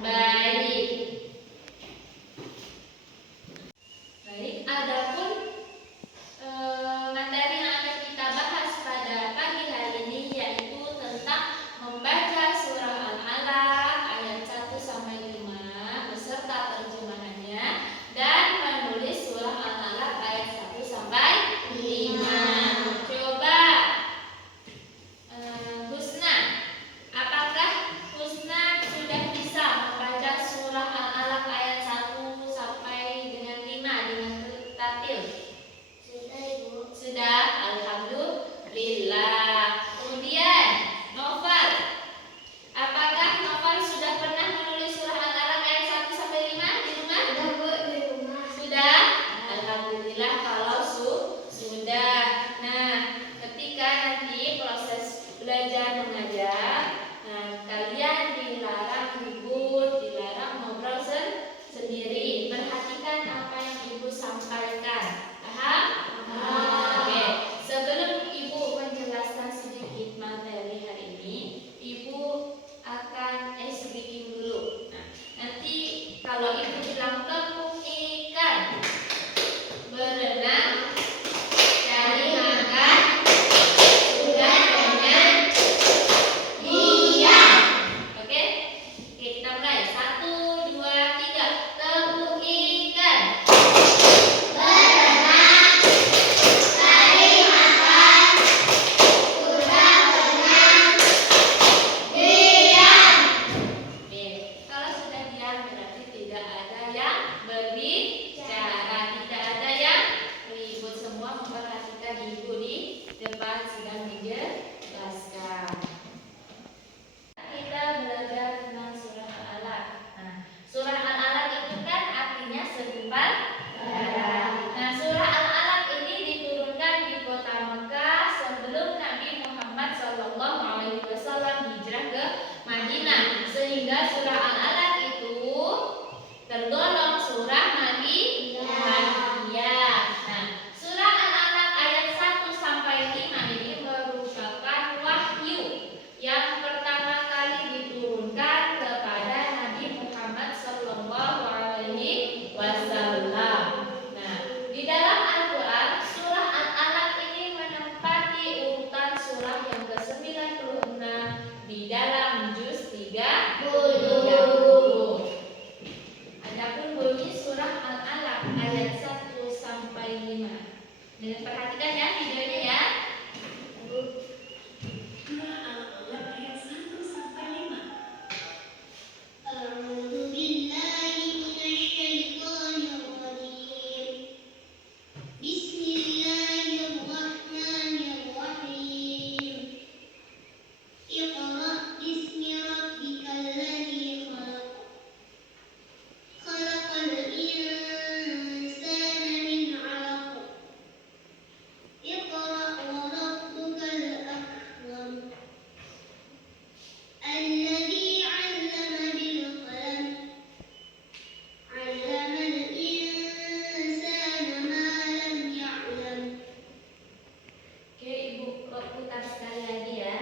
Baik. Baik, adapun materi yang akan kita bahas pada pagi hari ini yaitu tentang membaca surah Al-Alaq ayat 1 sampai 5 beserta terjemahannya dan menulis surah Al-Alaq ayat 1 sampai 5. Coba Husna, apakah Husna sudah bisa membaca surah Al-Alaq ayat 1 sampai dengan 5 dengan tertatil? Sudah, Ibu. Sudah, alhamdulillah. Kemudian Noval, apakah Noval sudah pernah menulis surah Al-Alaq ayat 1 sampai 5 di rumah? Sudah, Bu, di rumah. Sudah? Alhamdulillah kalau sudah. Nah, ketika nanti proses belajar mengajar, kalian dilarang ribut, dilarang ngobrol sendiri. Perhatikan apa yang Ibu sampaikan. Paham? Oke. Sebelum Ibu menjelaskan sedikit materi hari ini, Ibu akan speaking dulu. Nah, nanti kalau Ibu bilang tepung ikan, berenang, cari makan, sudah dengan diam. Oke? Oke, kita mulai. 1, 2, 3. Tepung ikan. Berenang, cari makan, sudah berenang, diam. Oke, kalau sudah diam berarti tidak ada yang berbicara, tidak ada yang ribut, semua memperhatikan Ibu di depan sedang menjelaskan. Kita belajar tentang surah Al-Alaq. Nah, surah Al-Alaq itu kan artinya segumpal darah. Nah, surah Al-Alaq ini diturunkan di kota Mekah sebelum Nabi Muhammad SAW hijrah ke Madinah, sehingga surah Al-Alaq itu tergolong surah Makkiyah. Nah, surah Al-Alaq ayat 1 sampai 5 ini merupakan wahyu yang pertama kali diturunkan kepada Nabi Muhammad SAW. Nah, di dalam Al-Quran, surah Al-Alaq ini menempati urutan surah yang ke-96 di dalam juz 30. Adapun bunyi surah Al-Alaq ayat 1 sampai 5. Dan perhatikan ya videonya ya. A'udzu billahi minasyaitonir rajim. Bismillahirrahmanirrahim. Iqra bismi rabbikal ladzi khalaq. Khalaqal insana min 'alaq. Iqra wa rabbukal akram. Alladzi 'allama bil qalam. 'Allamal insana ma lam ya'lam. Oke, Ibu putar sekali lagi ya.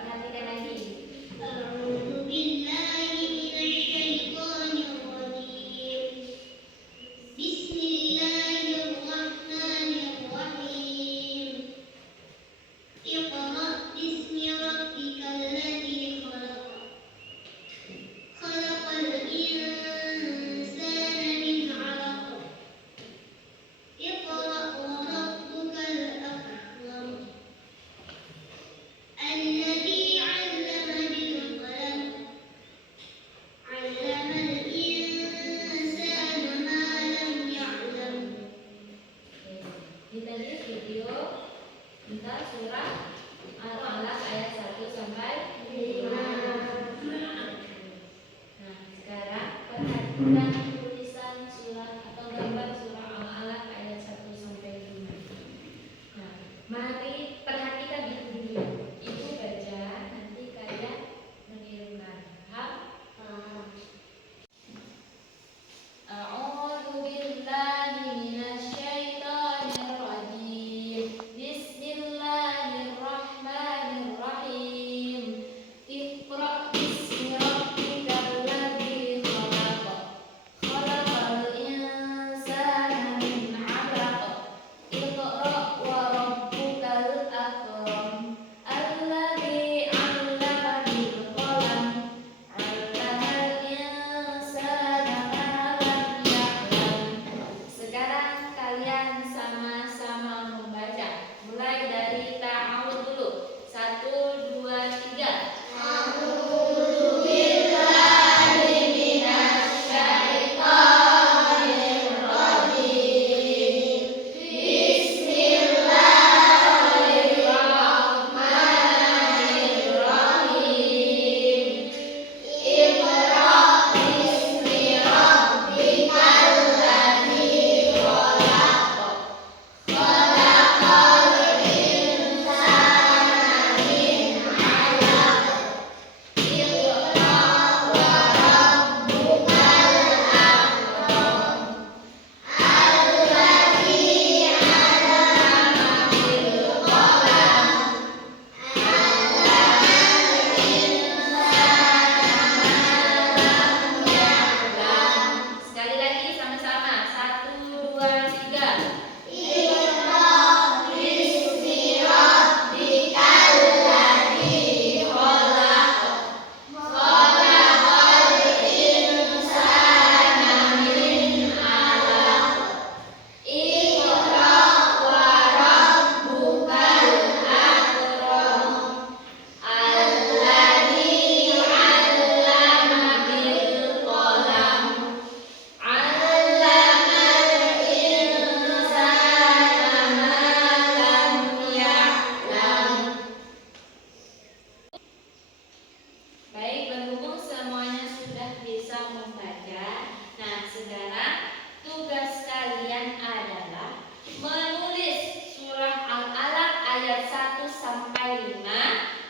Perhatikan lagi. A'udzu billahi minasyaitonir rajim. Bismillahirrahmanirrahim. Iqra bismi rabbikal ladzi khalaq. Khalaqal insana min 'alaq. Iqra wa rabbukal akram. Alladzi 'allama bil qalam. 'Allamal insana ma lam ya'lam. Ini tadi video tentang surah Al-Alaq ayat 1 sampai 5. Nah, sekarang perhatikan tulisan surah atau gambar surah Al-Alaq ayat 1 sampai 5. Nah, mari perhatikan itu dulu. Ibu baca, nanti kalian menirukan. Paham? A'udzu billahi minasyaitonir rajim. Bismillahirrahmanirrahim.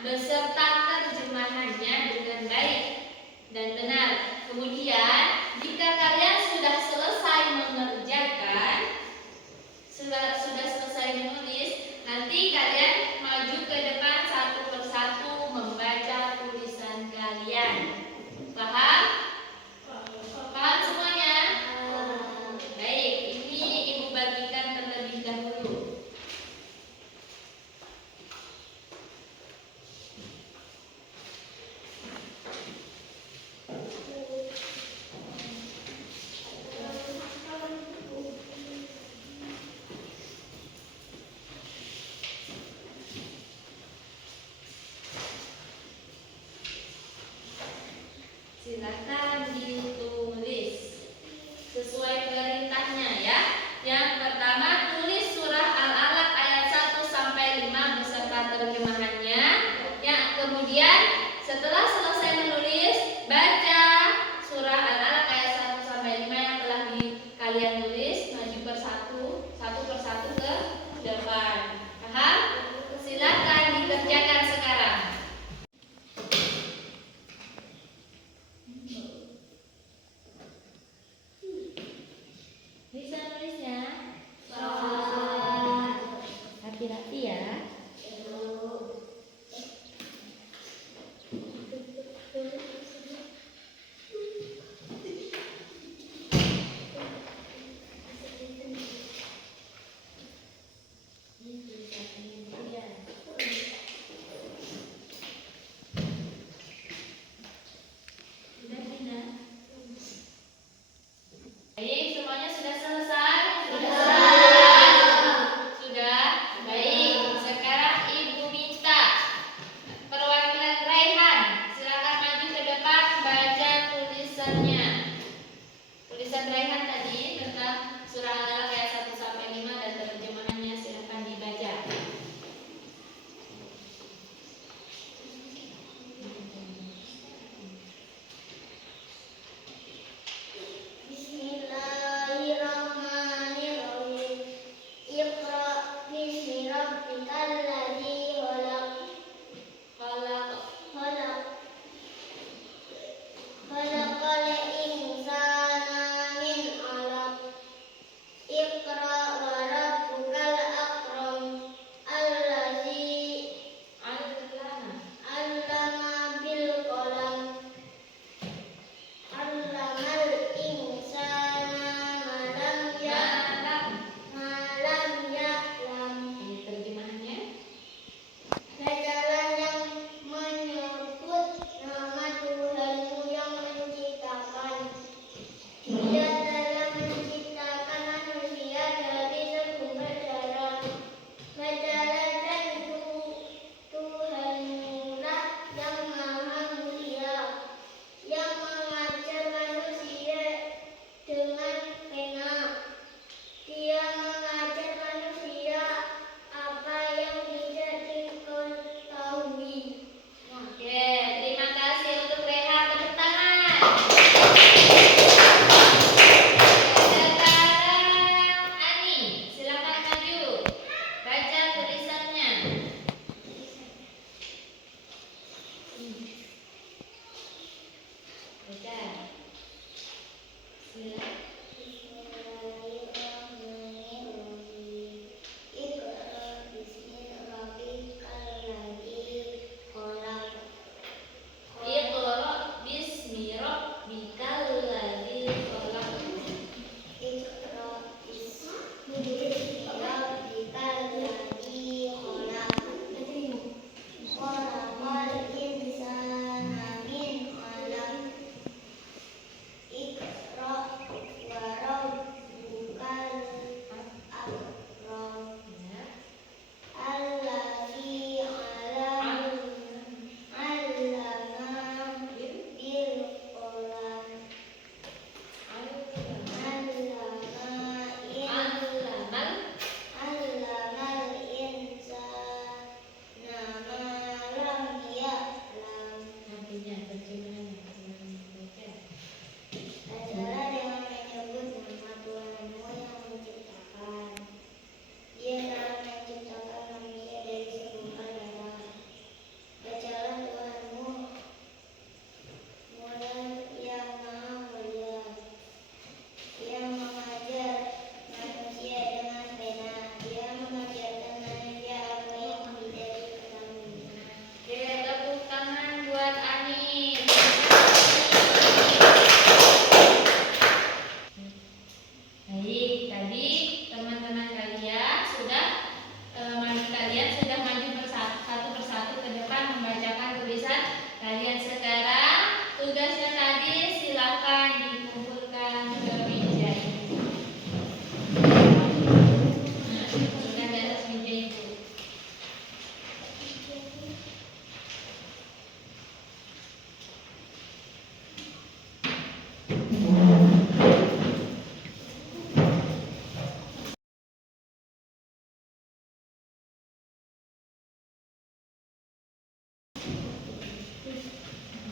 beserta terjemahannya dengan baik dan benar. Kemudian, jika kalian sudah selesai mengerjakan, sudah selesai menulis, nanti kalian maju ke depan satu persatu membaca tulisan kalian. Paham? Paham semuanya? Baik, ini Ibu bagikan terlebih dahulu.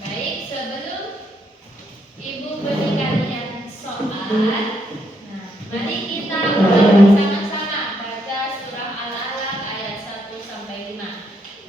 Baik, sebelum Ibu beri kalian soal, mari kita ulang bersama-sama baca surah Al-Alaq ayat 1 sampai 5.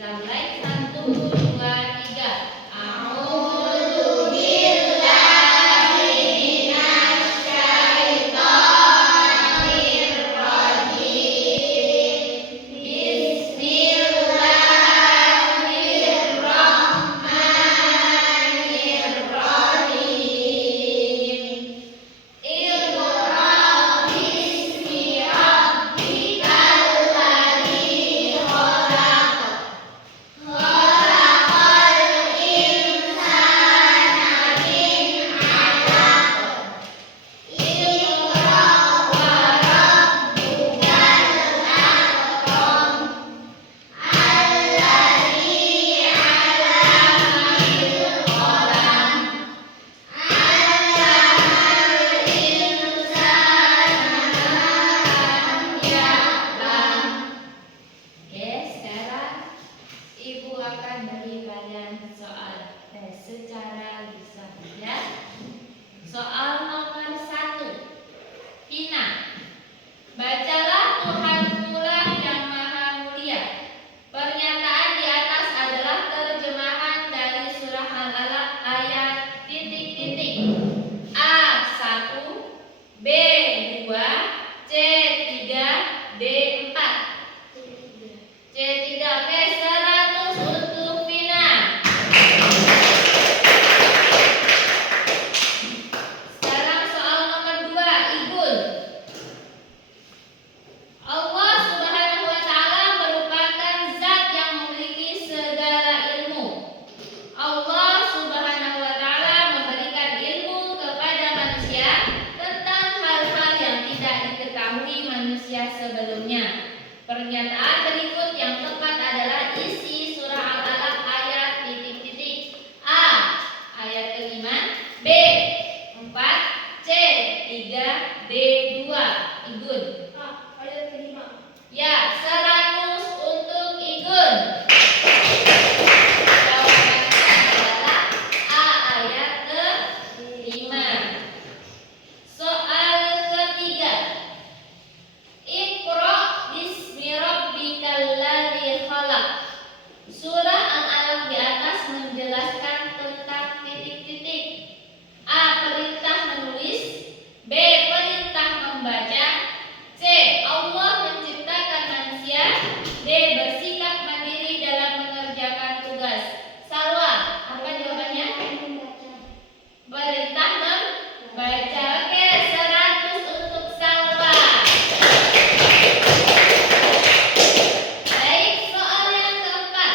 Mulai 1, 2, 3. A'udzu billahi minasy syaithanir rajim. Bismillahirrahmanirrahim. Iqra bismi rabbikal ladzi khalaq. Khalaqal insana min 'alaq. Iqra wa rabbukal akram. Alladzi 'allama bil qalam. 'Allamal insana ma lam ya'lam. Oke, sekarang Ibu akan beri kalian soal tes secara lisan ya. Soal nomor 1. Hina. Bacalah Tuhankulah yang Maha Mulia. Pernyataan di atas adalah terjemahan dari surah Al-Alaq ayat titik-titik. A 1, B 2, C 3, D 4. C 3. Oke, 100 untuk Vina. Sekarang soal nomor 2, Igul. Allah Subhanahu wa taala merupakan zat yang memiliki segala ilmu. Allah Subhanahu wa taala memberikan ilmu kepada manusia tentang hal-hal yang tidak diketahui manusia sebelumnya. Pernyataan berikut yang tepat adalah isi surah Al-Alaq ayat titik-titik. A. Ayat kelima. B. 4. C. 3. D. 2. Igun. Ayat kelima. Ya, 100 untuk Igun. Jawabannya adalah A. Ayat ke-5. Soal ketiga. Iqra bismi rabbikal ladzi khalaq. Surah Al-Alaq di atas menjelaskan tentang titik-titik. A. Perintah menulis. B. Perintah membaca. C. Allah menciptakan manusia. D. Bersikap mandiri dalam mengerjakan tugas. Salwa, apa jawabannya? Perintah membaca. Oke, 100 untuk Salwa. Baik, soal yang keempat.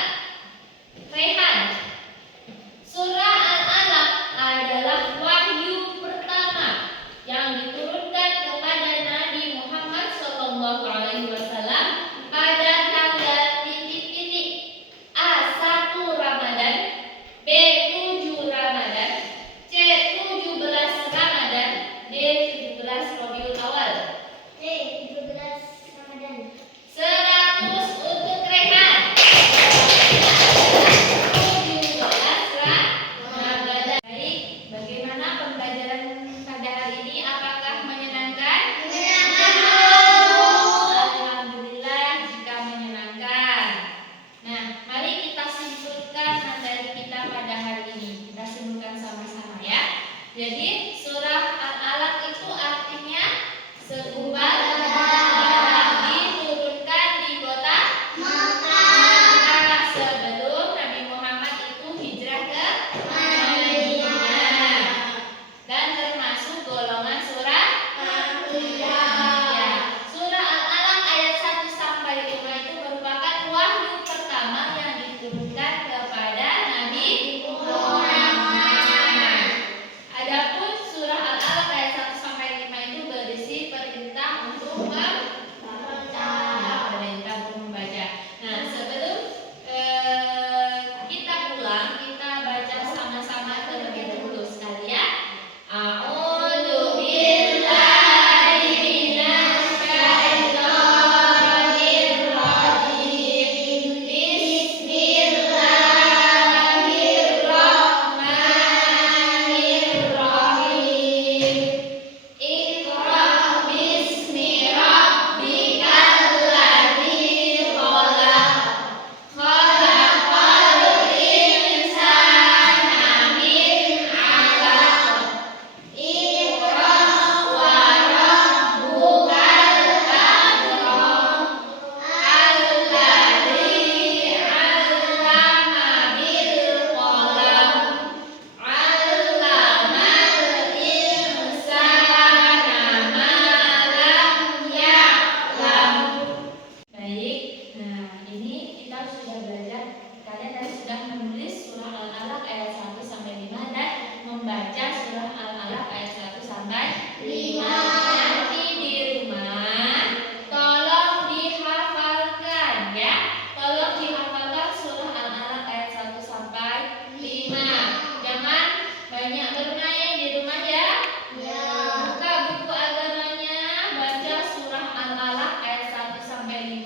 kalian tadi sudah menulis surah Al-Alaq ayat 1 sampai 5 dan membaca surah Al-Alaq ayat 1 sampai 5. Nanti di rumah tolong dihafalkan ya. Tolong dihafalkan surah Al-Alaq ayat 1 sampai 5. Jangan banyak bermain di rumah ya. Buka buku agamanya, baca surah Al-Alaq ayat 1 sampai 5.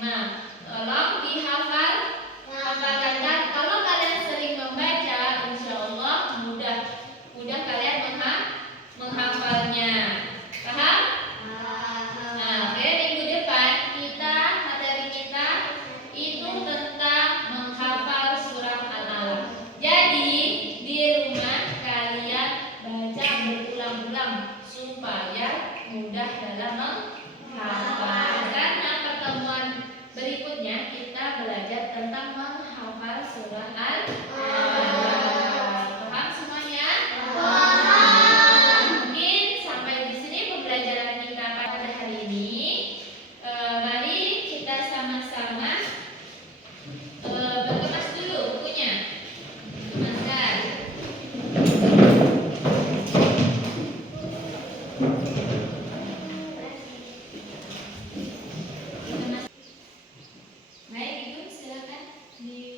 Tolong hafalkan. Dan kalau kalian sering membaca, insya Allah mudah kalian menghafalnya. Paham? Nah, oke, minggu depan materi kita itu tentang menghafal surah Al-Alaq. Jadi di rumah kalian baca berulang-ulang supaya mudah dalam menghafal. Karena pertemuan berikutnya kita belajar tentang menghafal surah Al-Alaq. Paham semuanya? Mungkin sampai di sini pembelajaran kita pada hari ini. Mari kita sama-sama berkemas dulu bukunya. Kemaskan. Baik, Ibu silakan di